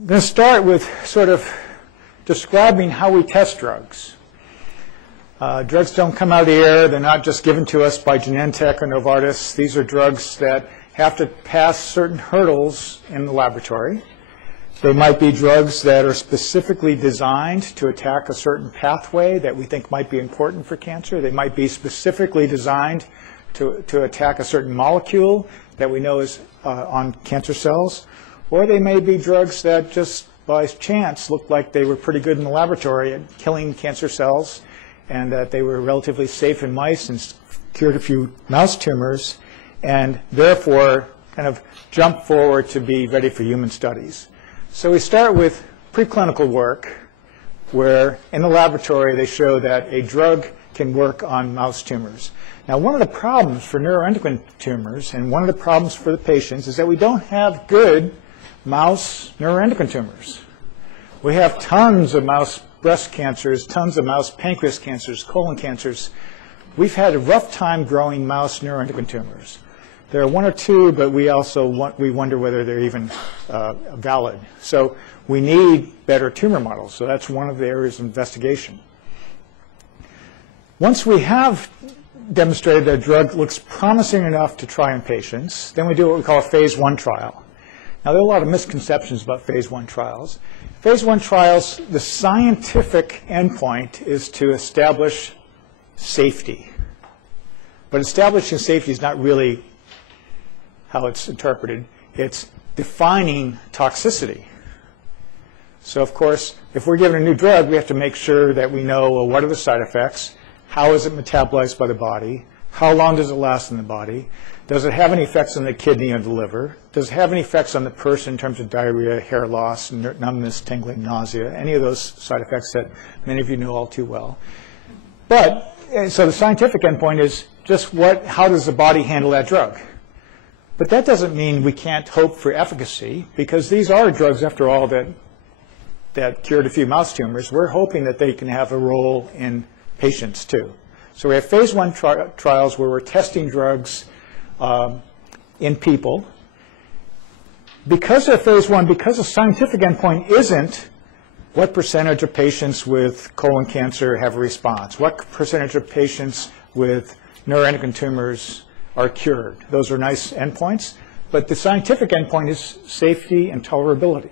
I'm going to start with sort of describing how we test drugs. Drugs don't come out of the air. They're not just given to us by Genentech or Novartis. These are drugs that have to pass certain hurdles in the laboratory. They might be drugs that are specifically designed to attack a certain pathway that we think might be important for cancer. They might be specifically designed to attack a certain molecule that we know is on cancer cells. Or they may be drugs that just by chance looked like they were pretty good in the laboratory at killing cancer cells, and that they were relatively safe in mice and cured a few mouse tumors, and therefore kind of jump forward to be ready for human studies. So we start with preclinical work where in the laboratory they show that a drug can work on mouse tumors. Now, one of the problems for neuroendocrine tumors and one of the problems for the patients is that we don't have good mouse neuroendocrine tumors. We have tons of mouse breast cancers, tons of mouse pancreas cancers, colon cancers. We've had a rough time growing mouse neuroendocrine tumors. There are one or two, but we also wonder whether they're even valid. So we need better tumor models. So that's one of the areas of investigation. Once we have demonstrated that a drug looks promising enough to try in patients, then we do what we call a phase 1 trial. Now, there are a lot of misconceptions about phase 1 trials. Phase 1 trials, the scientific endpoint is to establish safety. But establishing safety is not really how it's interpreted. It's defining toxicity. So, of course, if we're given a new drug, we have to make sure that we know, well, what are the side effects? How is it metabolized by the body? How long does it last in the body? Does it have any effects on the kidney or the liver? Does it have any effects on the person in terms of diarrhea, hair loss, numbness, tingling, nausea, any of those side effects that many of you know all too well? But, so the scientific endpoint is just how does the body handle that drug? But that doesn't mean we can't hope for efficacy, because these are drugs, after all, that cured a few mouse tumors. We're hoping that they can have a role in patients too. So we have phase 1 trials where we're testing drugs in people. Because of phase 1, because the scientific endpoint isn't what percentage of patients with colon cancer have a response, what percentage of patients with neuroendocrine tumors are cured. Those are nice endpoints, but the scientific endpoint is safety and tolerability.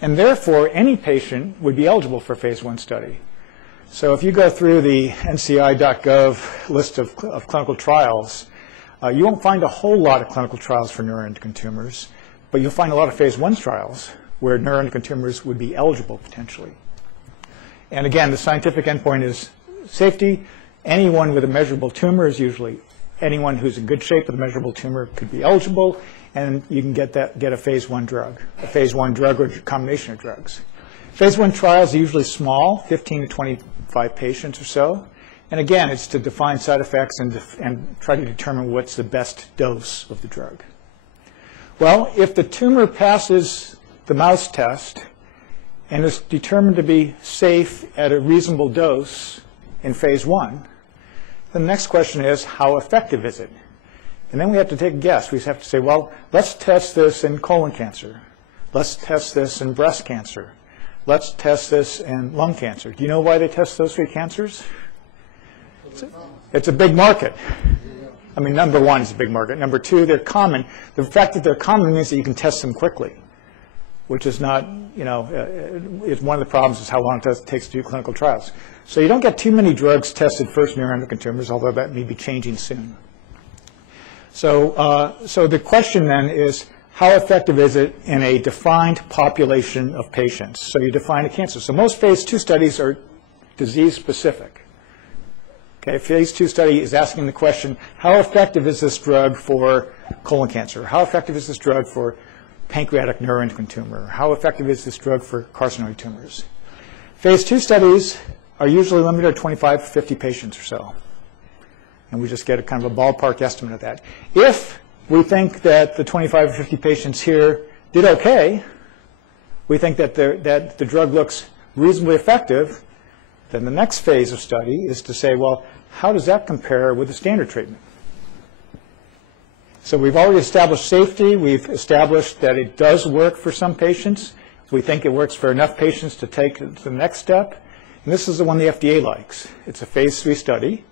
And therefore, any patient would be eligible for a phase 1 study. So if you go through the NCI.gov list of clinical trials, you won't find a whole lot of clinical trials for neuroendocrine tumors, but you'll find a lot of phase 1 trials where neuroendocrine tumors would be eligible potentially. And again, the scientific endpoint is safety. Anyone with a measurable tumor is usually anyone who's in good shape with a measurable tumor could be eligible, and you can get a phase 1 drug, or a combination of drugs. Phase 1 trials are usually small, 15 to 25 patients or so. And again, it's to define side effects and try to determine what's the best dose of the drug. Well, if the tumor passes the mouse test and is determined to be safe at a reasonable dose in phase 1, the next question is, how effective is it? And then we have to take a guess. We have to say, well, let's test this in colon cancer. Let's test this in breast cancer. Let's test this in lung cancer. Do you know why they test those 3 cancers? It's a big market. I mean, number 1 is a big market. Number 2, they're common. The fact that they're common means that you can test them quickly, which is not, it's one of the problems is how long it takes to do clinical trials. So you don't get too many drugs tested first in neuroendocrine tumors, although that may be changing soon. So the question then is, how effective is it in a defined population of patients? So you define a cancer. So most phase 2 studies are disease-specific. Okay, phase 2 study is asking the question, how effective is this drug for colon cancer? How effective is this drug for pancreatic neuroendocrine tumor? How effective is this drug for carcinoid tumors? Phase 2 studies are usually limited to 25 to 50 patients or so. And we just get a kind of a ballpark estimate of that. If we think that the 25 or 50 patients here did okay, we think that the drug looks reasonably effective, then the next phase of study is to say, well, how does that compare with the standard treatment? So we've already established safety. We've established that it does work for some patients. So we think it works for enough patients to take it to the next step. And this is the one the FDA likes. It's a phase 3 study.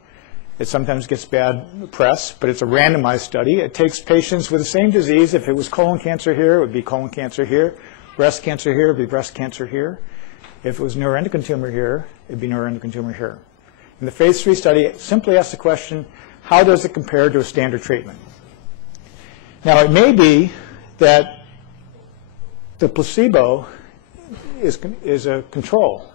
It sometimes gets bad press, but it's a randomized study. It takes patients with the same disease. If it was colon cancer here, it would be colon cancer here. Breast cancer here, it would be breast cancer here. If it was neuroendocrine tumor here, it would be neuroendocrine tumor here. In the phase 3 study, it simply asks the question, how does it compare to a standard treatment? Now, it may be that the placebo is a control,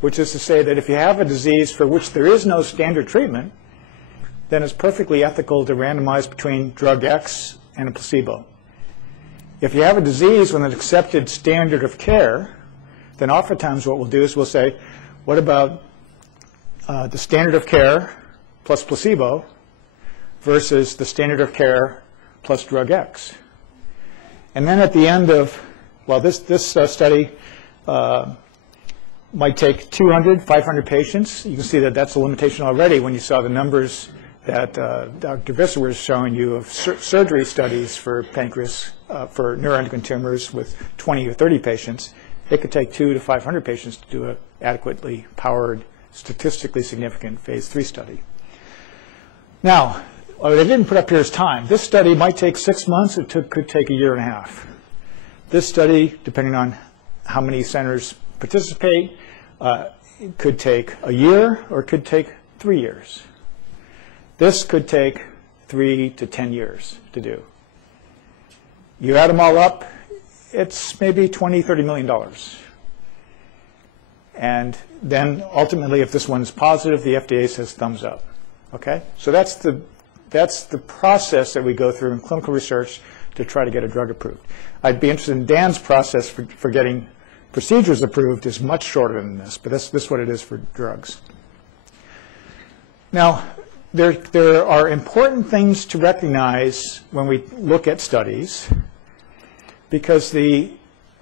which is to say that if you have a disease for which there is no standard treatment, then it's perfectly ethical to randomize between drug X and a placebo. If you have a disease with an accepted standard of care, then oftentimes what we'll do is we'll say, what about the standard of care plus placebo versus the standard of care plus drug X? And then at the end of, well, this study might take 200, 500 patients. You can see that that's a limitation already when you saw the numbers that Dr. Visser was showing you of surgery studies for pancreas, for neuroendocrine tumors with 20 or 30 patients. It could take 200 to 500 patients to do an adequately powered, statistically significant phase 3 study. Now, what I didn't put up here is time. This study might take 6 months. It could take a year and a half. This study, depending on how many centers participate, it could take a year or it could take 3 years. This could take 3 to 10 years to do. You add them all up, it's maybe $20, $30 million. And then ultimately, if this one's positive, the FDA says thumbs up. Okay? So that's the process that we go through in clinical research to try to get a drug approved. I'd be interested in Dan's process for getting procedures approved is much shorter than this, but this is what it is for drugs. Now, there are important things to recognize when we look at studies, because the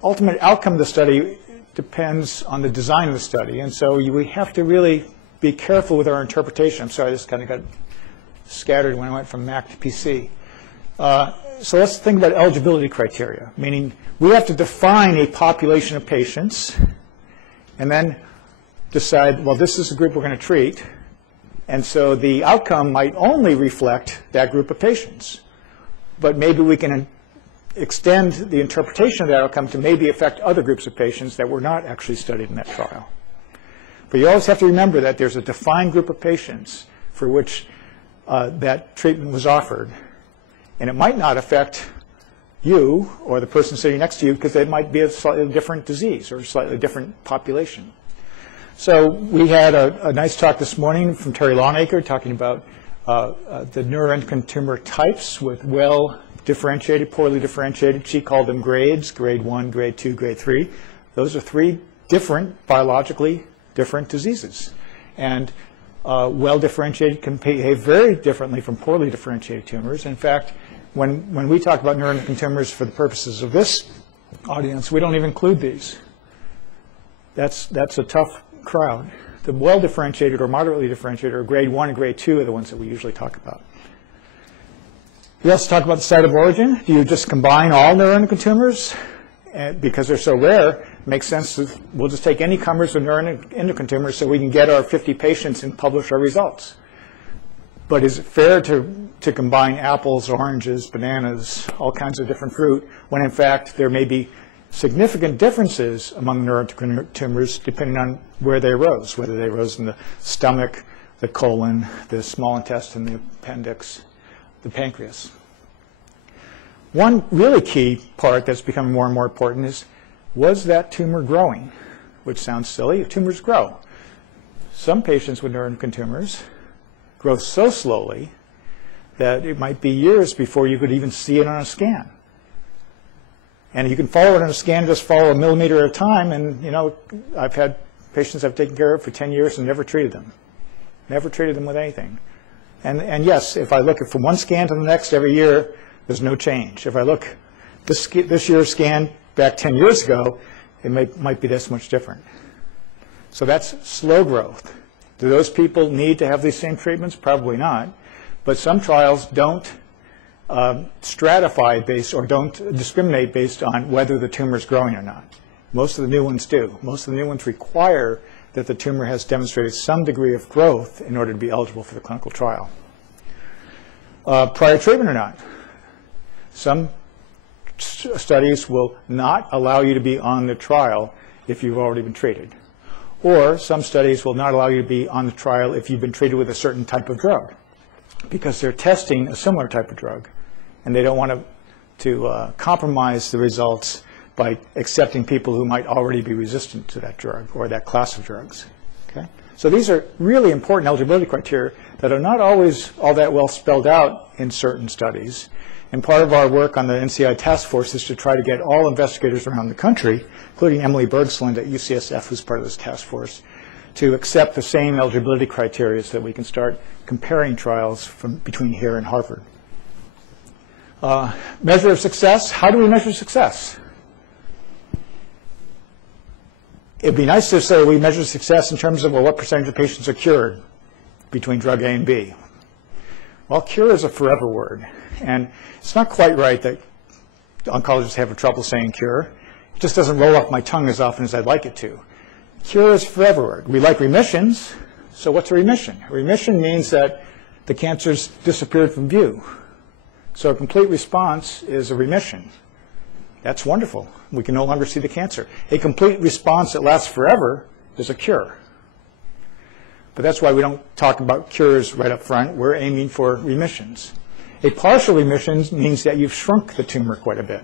ultimate outcome of the study depends on the design of the study, and so we have to really be careful with our interpretation. I'm sorry, I just kind of got scattered when I went from Mac to PC. So let's think about eligibility criteria, meaning we have to define a population of patients and then decide, well, this is the group we're going to treat. And so the outcome might only reflect that group of patients. But maybe we can extend the interpretation of that outcome to maybe affect other groups of patients that were not actually studied in that trial. But you always have to remember that there's a defined group of patients for which that treatment was offered. And it might not affect you or the person sitting next to you because they might be a slightly different disease or a slightly different population. So we had a nice talk this morning from Terry Longacre talking about the neuroendocrine tumor types with well-differentiated, poorly differentiated. She called them grades, grade 1, grade 2, grade 3. Those are 3 different, biologically different diseases. And well-differentiated can behave very differently from poorly differentiated tumors. In fact, when we talk about neuroendocrine tumors for the purposes of this audience, we don't even include these. That's a tough crowd. The well-differentiated or moderately differentiated or grade 1 and grade 2 are the ones that we usually talk about. We also talk about the site of origin. Do you just combine all neuroendocrine tumors? And because they're so rare, it makes sense we'll just take any comers with neuroendocrine tumors so we can get our 50 patients and publish our results. But is it fair to combine apples, oranges, bananas, all kinds of different fruit, when in fact there may be significant differences among neuroendocrine tumors depending on where they arose, whether they arose in the stomach, the colon, the small intestine, the appendix, the pancreas. One really key part that's becoming more and more important is, was that tumor growing? Which sounds silly, tumors grow. Some patients with neuroendocrine tumors grow so slowly that it might be years before you could even see it on a scan. And you can follow it on a scan, just follow a millimeter at a time, and I've had patients I've taken care of for 10 years and never treated them. Never treated them with anything. And yes, if I look from one scan to the next every year, there's no change. If I look this year's scan back 10 years ago, it might be this much different. So that's slow growth. Do those people need to have these same treatments? Probably not. But some trials don't stratify based or don't discriminate based on whether the tumor is growing or not. Most of the new ones do. Most of the new ones require that the tumor has demonstrated some degree of growth in order to be eligible for the clinical trial. Prior treatment or not. Some studies will not allow you to be on the trial if you've already been treated. Or some studies will not allow you to be on the trial if you've been treated with a certain type of drug, because they're testing a similar type of drug, and they don't want to compromise the results by accepting people who might already be resistant to that drug or that class of drugs. Okay? So these are really important eligibility criteria that are not always all that well spelled out in certain studies. And part of our work on the NCI task force is to try to get all investigators around the country, including Emily Bergsland at UCSF, who's part of this task force, to accept the same eligibility criteria so that we can start comparing trials between here and Harvard. Measure of success. How do we measure success? It'd be nice to say we measure success in terms of, well, what percentage of patients are cured between drug A and B. Well, cure is a forever word, and it's not quite right that oncologists have trouble saying cure. It just doesn't roll off my tongue as often as I'd like it to. Cure is a forever word. We like remissions, so what's a remission? A remission means that the cancer's disappeared from view. So a complete response is a remission. That's wonderful. We can no longer see the cancer. A complete response that lasts forever is a cure. But that's why we don't talk about cures right up front. We're aiming for remissions. A partial remission means that you've shrunk the tumor quite a bit.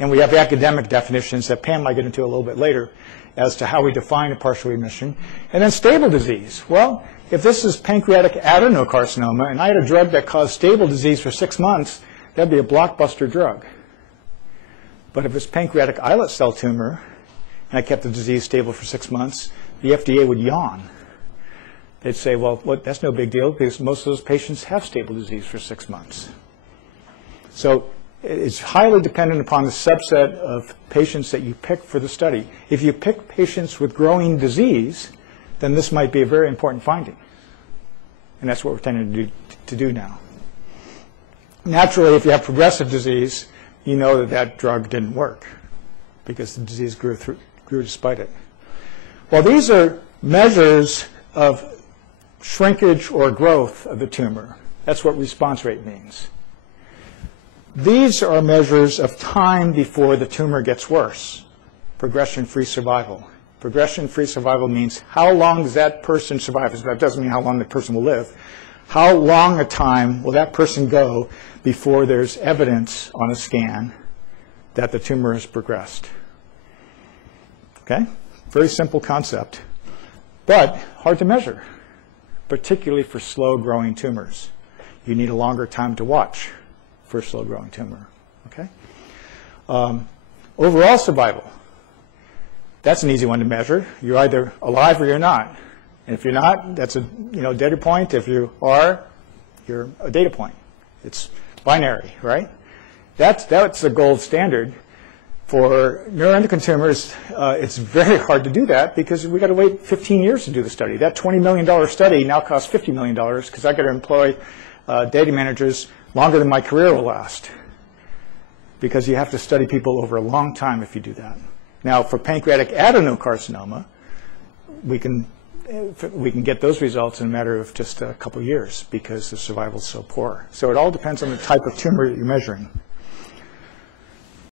And we have academic definitions that Pam might get into a little bit later as to how we define a partial remission. And then stable disease. Well, if this is pancreatic adenocarcinoma and I had a drug that caused stable disease for 6 months, that'd be a blockbuster drug. But if it's pancreatic islet cell tumor and I kept the disease stable for 6 months, the FDA would yawn. They'd say, well, that's no big deal because most of those patients have stable disease for 6 months. So it's highly dependent upon the subset of patients that you pick for the study. If you pick patients with growing disease, then this might be a very important finding. And that's what we're tending to do now. Naturally, if you have progressive disease, you know that that drug didn't work because the disease grew despite it. Well, these are measures of shrinkage or growth of the tumor. That's what response rate means. These are measures of time before the tumor gets worse. Progression-free survival. Progression-free survival means how long does that person survive? That doesn't mean how long the person will live. How long a time will that person go before there's evidence on a scan that the tumor has progressed? Okay? Very simple concept, but hard to measure, particularly for slow-growing tumors. You need a longer time to watch for a slow-growing tumor. Okay? Overall survival. That's an easy one to measure. You're either alive or you're not. And if you're not, that's a data point. If you are, you're a data point. It's binary, right? That's the gold standard. For neuroendocrine tumors, it's very hard to do that because we've got to wait 15 years to do the study. That $20 million study now costs $50 million because I've got to employ data managers longer than my career will last, because you have to study people over a long time if you do that. Now, for pancreatic adenocarcinoma, we can get those results in a matter of just a couple of years because the survival is so poor. So it all depends on the type of tumor that you're measuring.